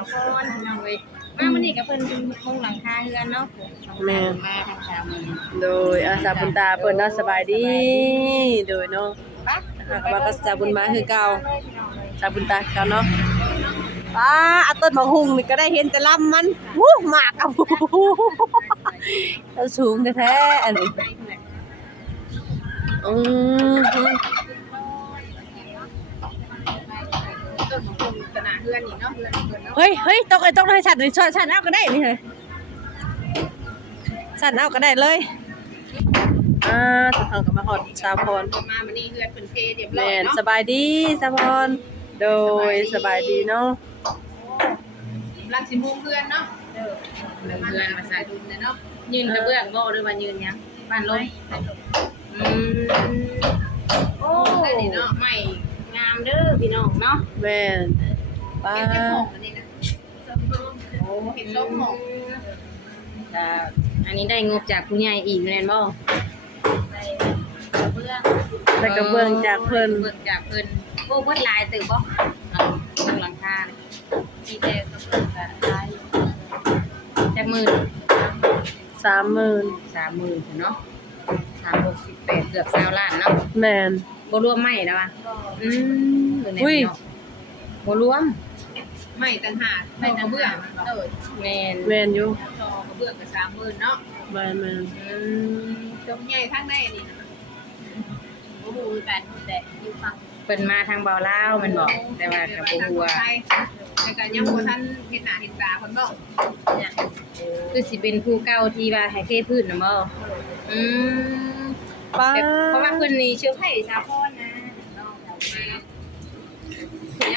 าวพรพี่น้องเว้ยมามื้อนี้ก็เพิ่นมุงหลังคาเฮือนเนาะมาทางสามมื้อโดยอาสาบุญตาเพิ่นเนาะสบายดี โดยเนาะปะหากว่าก็สาบุญมาคือเก่าสาบุญตาคือเก่าเนาะป้าอาต้นบักหุงนี่ก็ได้เห็นแต่ลำมันวู้หมากอะวู้เอาสูงแท้ๆอันนี้อืม ต้นของคุณตนาเฮือนนี่เนาะเฮือนเพิ่นเนาะเฮ้ยเฮ้ยต้องไอ้ต้องให้สัตว์หรือสัตว์เอาก็ได้นี่เฮ้ยสัตว์เอาก็ได้เลยอ่าทุกครั้งก็มาฮอดสาพรมามื้อนี้เฮือนเพิ่นเทเรียบร้อแม่ยนเนาะสบายดีสาพรโดยสบายดีเนาะรังสิมุงเฮือนเนาะเด้อเฮือนมาใส่ดุลเนาะยืนกระเบื้องบ่หรือว่ายืนหยังบ้านลมอืมโอ้เนาะใหม่งาม เด้อพี่น้องเนาะแม่นป้าเห็นแต่ของอันนี้นะโอ้เห็นส้มของอ่าอันนี้ได้งบจากผู้ใหญ่อีกแม่นบ่ได้กระเบื้องแต่กระเบื้องจากเพิ่นเบื้องจากเพิ่นโอ้เพิ่นลายตึกบ่เอาเบื้องหลังคานี่ที่แต่กระเบื้องก็ลายอยู่จักหมื่นสามหมื่นสามหมื่นเนาะสามหกสิบแปดเกือบสาวล้านเนาะแม่น บ่รวมไหมแล้วอะอืมเดี๋ยวนี้อุ้ย เนาะบ่รวมไม่ต่างหากไม่ต่างเบื้องเออแม่นแม่นอยู่ต่อกระเบื้องก็สามหมื่นเนาะแม่นแม่นอืมจมใหญ่ทั้งได้นี่นะโอ้โหกันแต่อยู่ฝั่งเพิ่นมาทางเบาลาวแมันบอกแต่ว่ากับบ่ฮู้ว่าแต่ก็ยังบ่ทันเห็นหน้าเห็นตาเพิ่นบ่เนี่ยคือสิเป็นผู้เก่าที่ว่าให้เทพื้นน่ะบ่อืมป้าแต่เพราะว่าเพิ่นนี่เชื้อไผ่ชาวพร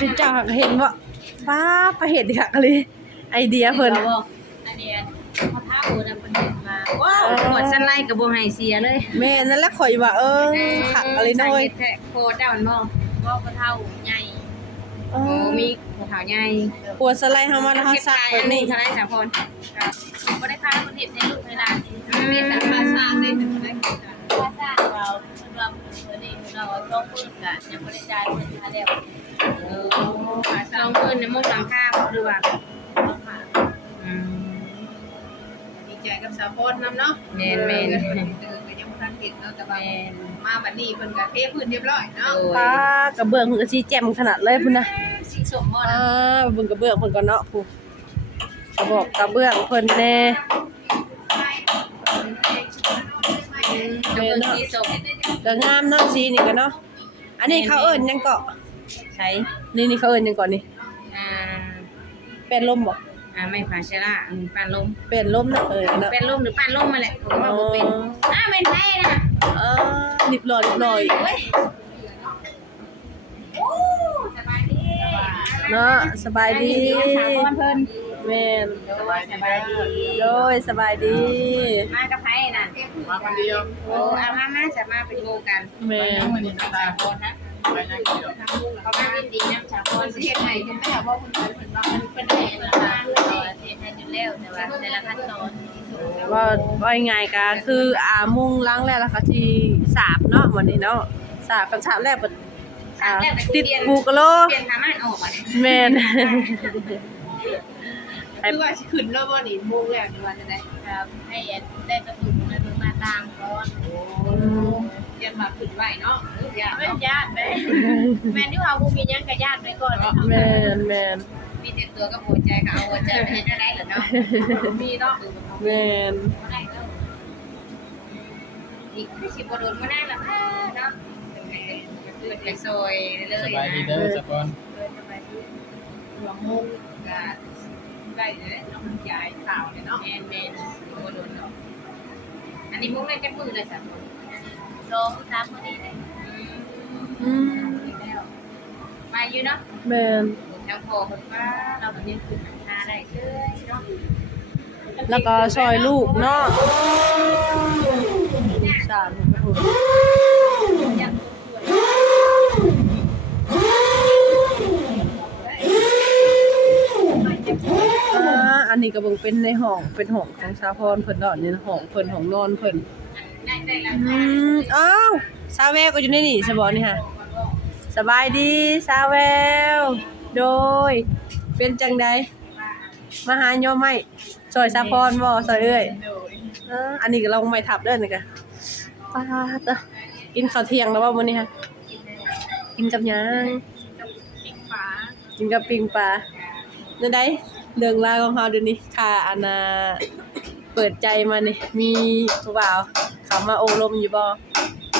จุดจักเห็นว่าป้าไปเห็นค่ะกะเลยไอเดียเพิ่นอาบ่อันนี้มะพร้าวน่ะเพิ่นเฮ็ดมาว้าวหมดสันไลก็บ่ให้เสียเลยแม่นั่นแหละข่อยว่าเออขักอะไรน้อยแท้โคเจ้ามันบ่บ่กระเท่าใหญ่เอโอ้อมีกระเท่าใหญ่ปวดสไลด์เฮามาแล้วเฮาซักแบแบบบนี้นี้เท่าไหร่ชาวพรบ่ได้พาเพิ่นเฮ็ดให้ลูกให้หลานอืมเฮ็ดแต่ภาษาได้แต่บ่ได้กินจ้ะค่าสร้างเราเพิ่นว่าเพิ่นนี่เราต้องเพิ่นกะยังบ่ได้จ่ายเพิ่นค่าแล้วเออ สองคืนในมุกหลังคาบ่หรือว่าต้องหาอืมดีใจกับสาวโพดนำเนาะแม่นแม่นเออก็ยังบ่ทันเห็นเนาะแต่ว่าแม่นมาบัดนี้เพิ่นก็เทพื้นเรียบร้อยเนาะโดยป้ากระเบื้องเพิ่นก็สิแจ่มขนาดเลยพุ่นน่ะสีสมบ่อ่นะาเบิ่งกระเบื้องเพิ่นก็เนาะผู้กระบอกกระเบื้องเพิ่นแน่เดี๋ยวเบิ่งสีส้มก็งามเนาะสีนี่ก็เนาะอันนี้เขาเอิ้นหยังเกาะ ใช้นี่นี่เขาเอิ้นหยังก่อนนี่อ่าเป็นลมบ่อ่าไม่ผ่าเชล่าอืมปานลมเป็นลมเนาะเออเนาะเป็นลมหรือปานลมมาแหละผมว่าบ่เป็นอ่าเป็นไทยนะอ่ารีบร้อยรีบร้อยเว้ยโอ้สบายดีเนาะสบายดีถามพ่อเพิ่นแม่นสบายสบายดีโดยสบายดี มากับไผน่ะมาคนเดียวโอ้อามามาจะมาเป็นโงกันแม่นมันสาวคนนะไปนั่ง เดียวเขามายินดีนำสาวคเพิ่นนสิสิเฮ็ดให้เพิ่นได้บ่เพิ่นเพิ่นว่าเพิ่นเพิ่นได้ราราคาคาต่อเทศให้อยู่แล้วแต่ว่าแต่ละขั้นตอนที่สุดว่าว่ายังไงก็คืออ่ามุงล้างแล้วล่ะค่ะที่สาบเนาะวันนี้เนาะสาบกันสาบแรกเปิดอ่าติดปูกะโลเปลี่ยนผ้าม่านออกอะแม่นคือว่าสิขึ้นแล้วบ่นี่มุงแล้วนี่ว่าจะได้ครับให้ได้ประตูและประตูหน้า ต่างก่อนเตรียมมาขึ้นไว้เนาะเอออย่าไม่เนาะญาติแม่แม่ที่ว่าบ่มีหยังก็ญาติไปก่อนเนาะแม่นแม่นมีแต่ตัวกับหัวใจก็เอาหัวใจไปให้ได้เหรอเนาะมีเนาะแม่นได้แล้วอีกสิบโดนมาได้ละเนาะเป็นไปซอยเลยสบายดีเด้อสปอนหัวมุงก็ได้เลยเนาะมันยายข่าวเลยเนาะแมนแมนโดนเนาะ อันนี้มุกได้จะมือเลยสักคนลองตามมื้อนี้ได้อืมมาอยู่เนาะแม่นทางพ่อคนว่าเราเป็นยังคือหาได้เลยเนาะแล้วก็ซอยลูกเนาะสามอ่า อันนี้ก็เบิ่งเป็นในห้องเป็นห้องของสาพรเพิ่นเนาะนี่นห้องเพิ่นห้องนอนเพิ่นอืมอ้าวสาวแววก็อยู่ในนี่ใช่บ่นี่ฮะสบายดีสาวแววโดย เป็นจังใดมาหาย่อไม้ซอยซาพรบ่ซอยเอ้ยเอออันนี้ก็ลองไม้ทับเด้อนี่ก็ป้าดเด้อกินข้าวเที่ยงแล้วบ่มื้อนี้ฮะกินกับหยังปิกฟ้ากินกับปิงปลาเดี๋ยวได้ เรื่องราวของเฮาเดี๋ยวนี้ค่ะอันน่ะเปิดใจมานี่มีผู้บ่าวเขามาโอลมอยู่บ่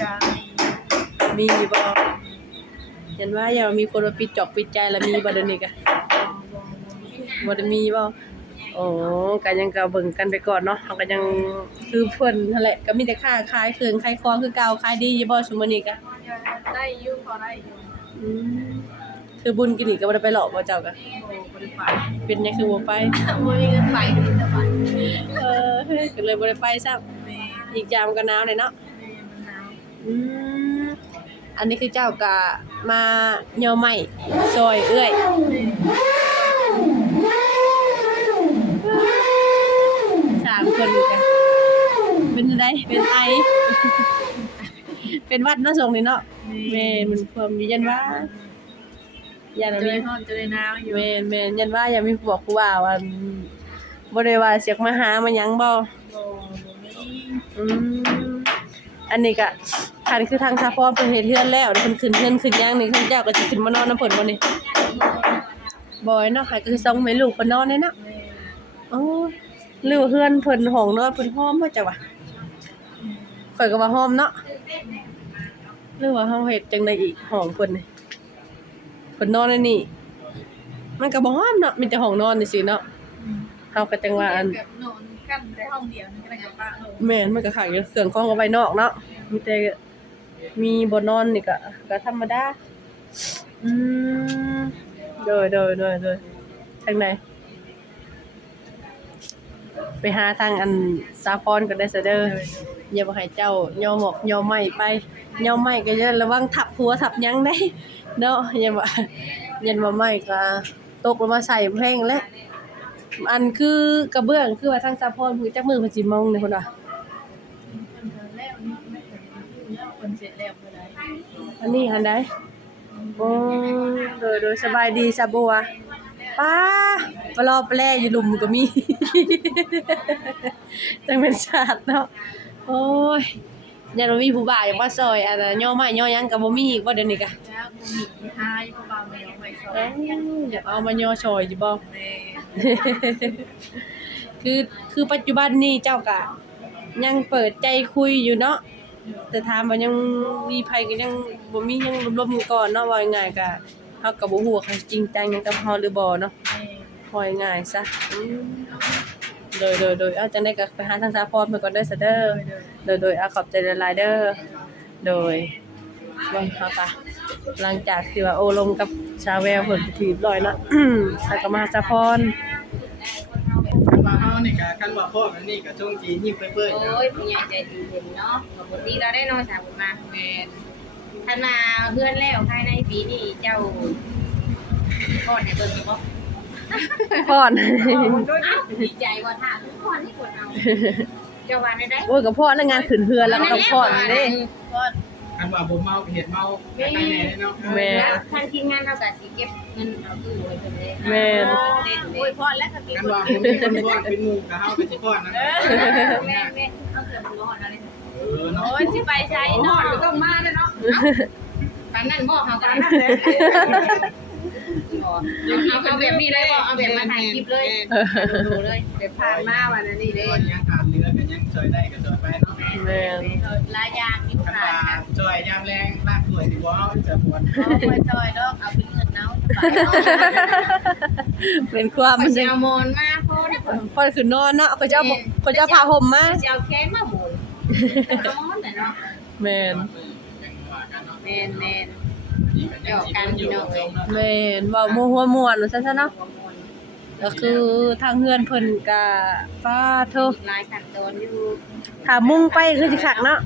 จ้ามีอยู่บ่เห็นว่าอย่ามีคนมาปิดจอกปิดใจแล้วมีบ่เดี๋ยวนี้กะบ่ได้มีบ่โอ้ก็ยังก็เบิ่งกันไปก่อนเนาะเฮาก็ยังคือเพิ่นนั่นแหละก็มีแต่ค้าขายเครื่องขายของคือเก่าขายดีอยู่บ่ซุมื้อนี้กะได้อยู่พอได้อยู่อืม คือบุญกินนี่ก็บ่ได้ไปหลอกบ่เจ้าก็โอ้บริไปเป็นหยังคือบ่ไป บ่มีเงินไปก็จะไปเออก็เลยบ่ได้ไปซ้ำแม่อีกจามก็หนาวเลยเนาะแม่มันหนาวอืมอันนี้คือเจ้าก็มาเหยาใหม่ซอยเอื้อยสามคนกันเป็นอะไรเป็นไอ เป็นหวัดเนาะส่งนี่เนาะแม่นมันความมียันว่า ยันจะมีได้ฮ้อนจะได้หนาวอยู่แม่นแม่นยันว่าอย่ามีผู้บอกผู้ว่าว่าบ่ได้ว่าเสียกมาหามาหยังบ่บ่บ่มีอืมอันนี้ก็คันคือทางซาฟอมเพิ่นเฮ็ดเฮือนแล้วเพิ่นขึ้นเฮือนขึ้นหยังนี่เพิ่นเจ้าก็สิขึ้นมานอนนำเพิ่นบ่นี่บ่เนาะค่ะก็คือส่งแม่ลูกเพิ่นนอนนี่เนาะ แม่อ๋อหรือว่าเฮือนเพิ่นห้องนอนเพิ่นหอมบ่จ้ะวะข่อยก็ว่าหอมเนาะหรือว่าเฮาเฮ็ดจังไดอีกห้องเพิ่นนี่เพิ่นนอนในนี่มันก็บ่หอมเนาะมีแต่ห้องนอนซื่อๆเนาะเฮาก็จังว่าอันแบบนอนกันแต่ห้องเดียวนี่ก็ได้กับป้าลงแม่นมันก็ขายอยู่เครื่องของเอาไว้นอกเนาะมีแต่มีบ่นอนนี่ก็ก็ธรรมดาอืมเด้อเด้อเด้อเด้อทางไหนไปหาทางอันซาพรก็ได้ซะเด้ออย่าบ่ให้เจ้าย่อหมอกย่อไม้ไปย่อไม้ก็อย่าระวังทับหัวทับหยังได้ เนาะย่าว่ายันว่าไม้ก็ตกลงมาใส่แพงแล้วอันคือกระเบื้องคือว่าทางซาพรคือจักมือเพิ่นสิมองนี่พุ่นว่าคนเนี่ยคนเสร็จแล้วเมื่อไหร่อันนี้หันได้โอ้โดยโดยสบายดีซะบัวป้าปลอแปลอยู่หลุมก็มี จังเป็นชาติเนาะโอ้ย ยันว่ามีผู้บ่าวอยากมาซอยอันน่ะย่อไม้ย่อหยังก็บ่มีอีกบ่เดี๋ยวนี้กะแล้วกูมีหายเพราะว่าแมวไม่สอเอ้นยอยากเอามาย่อซอยอยู่บ่ แม่ คือคือปัจจุบันนี้เจ้าก็ยังเปิดใจคุยอยู่เนาะแต่ถามว่ายังมีภัยก็ยังบ่มียังรวมๆกันก่อนเนาะว่าง่ายๆก็เฮาก็บ่ฮู้ว่าเขาจริงจังหยังกับเฮาหรือบ่เนาะปล่อยง่ายซะอืม โดยโดยโดยเอาจังได้ก็ไปหาทางซาพรไปก่อนเด้อซะเด้อโดยโดยเอาขอบใจหลายๆเด้อโดยเบิ่งเฮาค่ะหลังจากที่ว่าโอลมกับชาแววเพิ่นไปทีบร้อยเนาะแล้วก็มาหาซาพรมาเฮานี่ก็คันว่าพ่อกันนี่ก็จงจียิ้มเปื่อยๆโอ้ยผู้ใหญ่ใจดีเห็นเนาะปกติเราได้นอนสามบุญมาแม่นท่านมาเพื่อนแล้วภายในปีนี้เจ้าพอดในเบิ่งอยู่บ่ พรดีใจว่าถ้าทุกคนนี่คนเอาเจ้าว่าได้ได้โอ้ยกับพ่อแล้วงานขึ้นเฮือนแล้วก็ต้องพรเด้คันว่าบ่เมาเห็ดเมาไปไหนเนาะแม่แล้วทางทีมงานเท่ากับสิเก็บเงินเอาตู้ไว้เพิ่นเลยแม่นเด่นเลโอ้ยยพอแล้วก็กินคันว่าผมมีคนพ่อเป็นหมู่กับเฮาก็สิพ่อนะแม่แม่เอาเกิดบ่ฮอดอะไรเออเนาะโอ้ยสิไปใช้ฮเนาะอดก็ต้องมาเลยเนาะปานนั้นบ่เฮากัน เอาเอาแบบนี้เลยบ่เอาแบบมาถ่ายคลิปเลยดูเลยเดี๋ยวผ่านมาวันนี้เด้เด้ยังขาดเรือก็ยังช่วยได้ก็ช่วยไปเนาะแม่นลายยางนิ้วคันขาว่าดช่วยยามแรงลากหน่วยสิบ่เฮาจะปวดเอาไปจอยดอกเอาไปเงินเนาเป็นความมัมันนจะจะเอามอนมาพอได้พอขึ้นนอนเนาะเขาจะเอาเขาจะเอาผ้าห่มมาจะเอาแค้นมาหมุนเอามอนน่ะเนาะแม่นจังว่ากันเนาะแม่นแม่น นี่ก็ยังสิเป็นอยู่ตรงเนาะแม่นเว้ามัวหัวม่วนว่าซั่นซะเนาะก็คือทางเฮือนเพิ่นก็ป้าเธอลายขั้นตอนอยู่ถ้ามุ่งไปคือสิคักเนาะ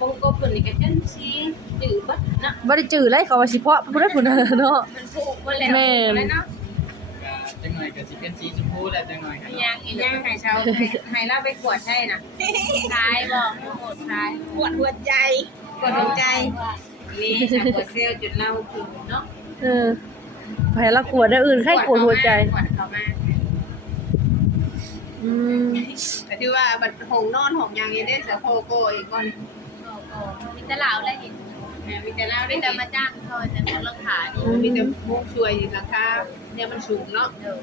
บงกบเพิ่นนี่ก็จังซี่จื้อบัดเนาะบ่ได้จื้อเลยเขาว่าสิเพาะบ่ได้พุ่นเนาะมันผูกบ่แล้วแม่นแล้วเนาะก็จังหน่อยก็สิเป็นสีชมพูแล้วจังหน่อยก็อีหยังอีหยังให้ชาวให้เราไปกวดใช่น่ะขายบอกหมดขายกวดหัวใจกวดหัวใจ นี่ชาวกวดเซลล์จุดเราคือเนาะเออไปละกวดได้อื่นใครกวดหัวใจกวดเข้ามาอืมแต่ที่ว่าบัดหงนอนหงยังยังได้เสือโคโกอีกก่อนก็ก็มีแต่เหล่าและเห็นแม่มีแต่เล่าไม่ได้แต่แต่มาจ้างซอยแต่ของราคานี่มีแต่มุกช่วยราคาเนี่ยมันสูงเนาะเด้อ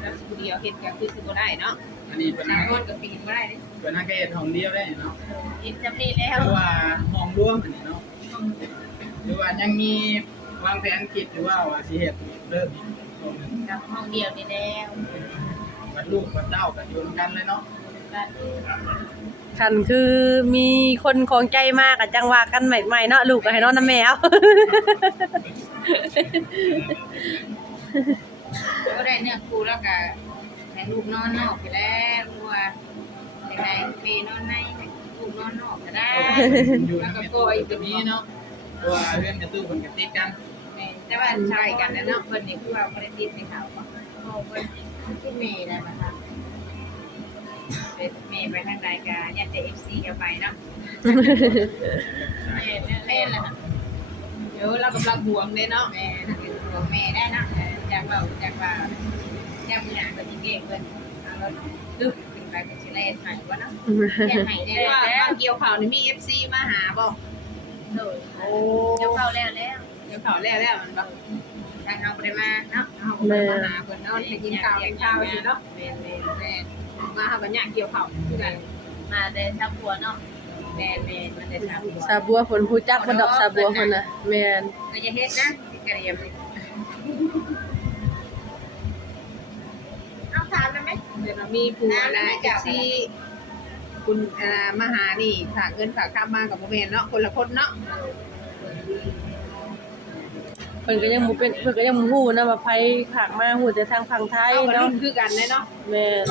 แล้วสุดเดียวเห็ดก็คือสิบ่ได้เนาะอันนี้เป็นสามคนก็ปีนบ่ได้เด้เป็นนักเรียนของเดียวได้เนาะเห็นจำนี่แล้วหรือว่าห้องร่วมอันนี้เนาะ หรือว่ายังมีวางแผนกิจหรือว่าว่าสิเฮ็ดเริ่มอีกห้องหนึงกับห้องเดียวนี่แล้ววัดลูกวัดเต้ากันอยู่นำกันเลยเนาะกันคันคือมีคนของใจมากอะจังว่ากันใหม่ๆเนาะลูกก็ให้นอนน้ำแมวก็ได้เนื้อครูแล้วก็ให้ลูกนอนนอกไปแล้วรัวในในเมนอนในลูกนอนนอกก็ได้ อยู่นำกันตัวแบบนี้เนาะ เพราะว่าเรื่องกระตู้คนกระติดกันแม่แต่ว่าใช่กันแล้วเนาะเพิ่นนี่คือว่าบ่ได้ติดในเขาบ่โอ้เพิ่นที่เมย์ได้มาค่ะเป็นเมย์ไปทางใดก็อยากจะ FC ก็ไปเนาะแม่แม่แม่ล่ะเดี๋ยวเรากำลังห่วงเด้เนาะแม่คือตัวแม่ได้เนาะเออจากเว้าจากว่าจากมื้อหน้าก็สิเก่งเพิ่นเอารถดึกขึ้นไปก็สิเล่นให้บ่เนาะอยากให้ได้แต่ว่าว่าบางเกี่ยวข่าวนี่มี FC มาหาบ่ เด้อโอ้เดี๋ยวเข้าแล้วแล้วเกี่ยวข่าวแล้วแล้วมันบ่ทางเฮาบ่ได้มาเนาะเอาเพิ่นมาหาเพิ่นเนาะไปกินข้าวกินข้าวสิเนาะแม่นแม่นแม่มาเฮาก็อยากเกี่ยวข่าวคือกันมาแต่ชักหัวเนาะแม่นแม่นมันได้ทำซาบัวเพิ่นฮู้จักบ่ดอกซาบัวเพิ่นน่ะแม่นก็จะเฮ็ดนะกระเทียมนี่เอาถามได้ไหมเดี๋ยวเรามีผู้อะไร FC คุณอ่ามาหานี่ฝากเงินฝากคำมากับบ่แม่นเนาะคนละคนเนาะเพิ่นก็ยังบ่เป็นเพิ่นก็ยังบ่ฮู้นะว่าไผผากมาฮู้แต่ทางฝั่งไทยเอากันเนาะรุ่นคือกันเลยเนาะแม่น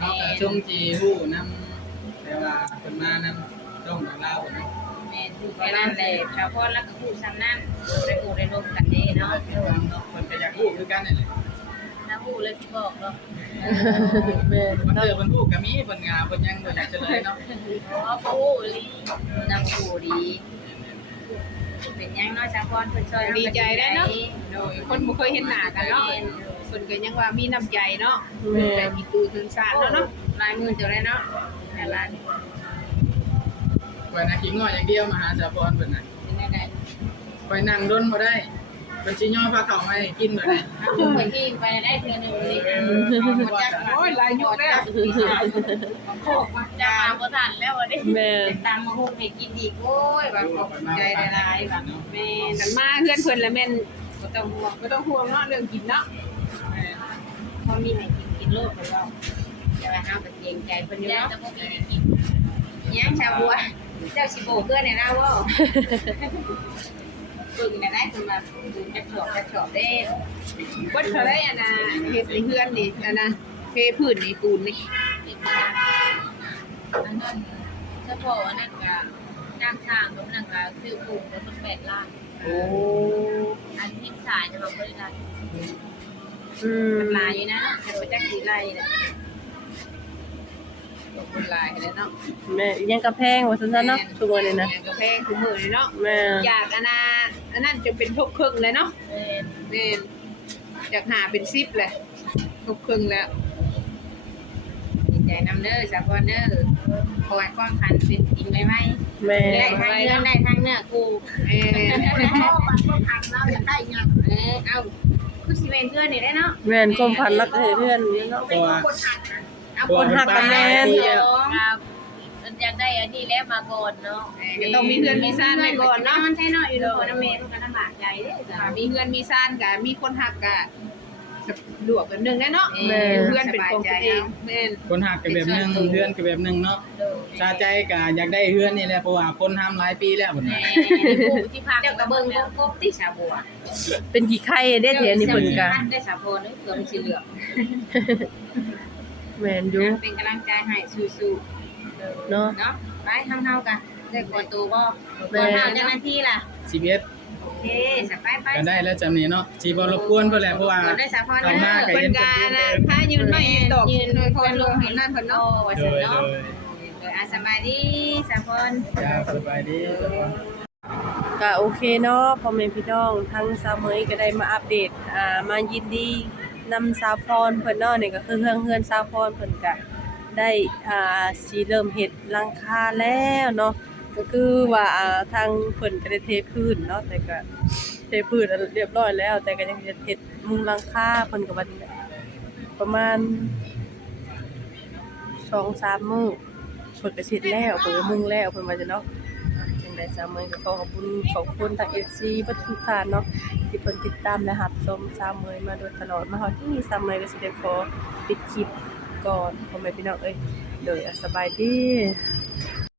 เอาแต่ช่วงจีฮู้นำแต่ว่าเพิ่นมานำช่องของเราเนาะแม่ถูกแค่นั้นแหละชาวพรแล้วก็ผู้ซ้ำนั่นได้กูได้ลงกันเด้เนาะเนาะเพิ่นก็อยากฮู้คือกันนี่แหละ น้าหูเลยที่บอกเนาะแม่นมันเจอเพิ่นฮู้ก็มีเพิ่นงาเพิ่นยังบ่อยากเฉลยเนาะอ๋อปูลีนำกูดี เป็นยังเนาะชาวพรเพิ่นช่วยดีใจได้เนาะโดยคนบ่เคยเห็นหน้ากันเนาะเพิ่นก็ยังว่ามีน้ำใจเนาะแม่แต่มีตู้ถึงสารเนาะเนาะลายมือเจ้าเลยเนาะแต่ลายไว้นะกินง้ออย่างเดียวมาหาจาพรเพิ่นน่ะเป็นยังไงไปนั่งด้นบ่ได้ เพิ่นสิย่อพาเข้ามาให้กินบ่ได้เอาผู้คนที่ไปได้เทื่อนึงนี่นะหมดจักโอ้ยหลายยุคแล้วโคกมาจะจ้ามาบ่ทันแล้ววันนี้แม่นตามมาหุ้มให้กินอีกโอ้ยว่าขอบใจหลายๆแบบแม่กันมาเพื่อนเพิ่นแล้วแม่นบ่ต้องห่วงบ่ต้องห่วงเนาะเรื่องกินเนาะพอมีให้กินกินโลดไปแล้วแต่ว่าห้ามไปเกรงใจเพิ่นอยู่ยายเนาะจะบ่มีกินยังชาวบัวเจ้าสิโบเพื่อนในหน้าว่า ฝึกในได้คุณมาดูจะชอบจะชอบได้บ่เคยอันน่ะเฮ็ดในเฮือนนี่อันน่ะเทพื้นนี่ปูนนี่อันนั้นเฉพาะอันนั้นก็จ้างช่างกับนั่นก็ซื้อปูนแล้วมันแปดล้านโอ้อันที่สายจะมาบริการอืมมันลายอยู่นะแต่ว่าจักสีลายเนี่ยตกคนหลายแล้วเนาะแม่ยังกระแพงว่าซั่นๆเนาะทุกวันนี้นะกาแฟคือมื้อนี่เนาะแม่นอยากอันน่ะ อันนั้นจะเป็นทุกครึ่งเลยเนาะเป็นแม่นจากหาเป็นซิปเลยทุกครึ่งแล้วดีใจนำเด้อสาวพรเด้อคอยความคันเป็นจริงไหมไหมแม่ได้ทางเนื้อได้ทางเนื้อกูเอ้ยพ่อมันก็ทำเราอยากได้ยังเออเอาคือสิเวนเพื่อนนี่ได้เนาะแม่นความพันรักเฮ็ดเพื่อนนี่เนาะเพราะว่าเอาคนหักกันแม่น สองครับ อยากได้อันนี้แล้วมาก่อนเนาะก็ต้องมีเพื่อนมีซ่านไปก่อนเนาะมันใช่เนาะอยู่ในคนเมย์มันก็ลำบากใจเด้อจ้ะมีเพื่อนมีซ่านกะมีคนหักกะสะดวกกันหนึ่งแน่เนาะแม่เพื่อนเป็นของตัวเองแม่นคนหักก็แบบหนึงเฮือนก็แบบหนึงเนาะชาใจก็อยากได้เฮือนนี่แหละเพราะว่าคนทำหลายปีแล้วบัดแหนี้มที่พักเจ้ากระเบิงครบที่ชาบัวเป็นกี่ไข่เด้เถียนนี่เพิ่นก็ได้ชาบัวนี่เกือบสีเหลืองแม่นอยู่เป็นกำลังใจให้สู้ เนาะๆเนาะไปทำเท่ากันได้กดตัวบ่กดเท่าจังหน้าที่ล่ะ11โอเคสไปไปก็ได้แล้วจำนี้เนาะสิบ่รบกวนเพิ่นแหละเพราะว่ากดได้สาพรเข้ามาก็เพิ่เห็นนกานะถ้ายืนไม่ตกยืนโดยคนลงเห็นนั่นเพิ่นโอ้เนาะว่าโดสิยโดเนาะยโดยอาสบายดีสาพรจ้าสบายดีก็โอเคเนาะพ่อแม่พี่น้องทั้งสาวเมยก็ได้มาอัปเดตอ่ามายินดีนำสาวพรเพิ่นเนาะนี่ก็คือเฮือนเฮือนสาวพรเพิ่นก็ ได้อ่าสิเริ่มเฮ็ดลังคาแล้วเนาะก็คือว่าทางเพิ่นก็ได้เทพื้นเนาะแต่ก็เทพื้นเรียบร้อยแล้ว แต่ก็ยังจะเฮ็ดมุงลังคาเพิ่นก็ว่านี่แหละประมาณ2-3มื้อเพิ่นก็เสร็จแล้วเพิ่นก็มุงแล้วเพิ่นว่าจะเนาะจังได๋สามมื้อก็ขอขอบคุณขอบคุณทาง FC เบ่ทุกท่านเนาะที่เพิ่นติดตามและรับชมสามมื้อมาโดยตลอดมาฮอดที่สามมื้อก็สิได้ขอปิดคลิป ก่อนพ่อแม่พี่น้องเอ้ยโดยสบายดี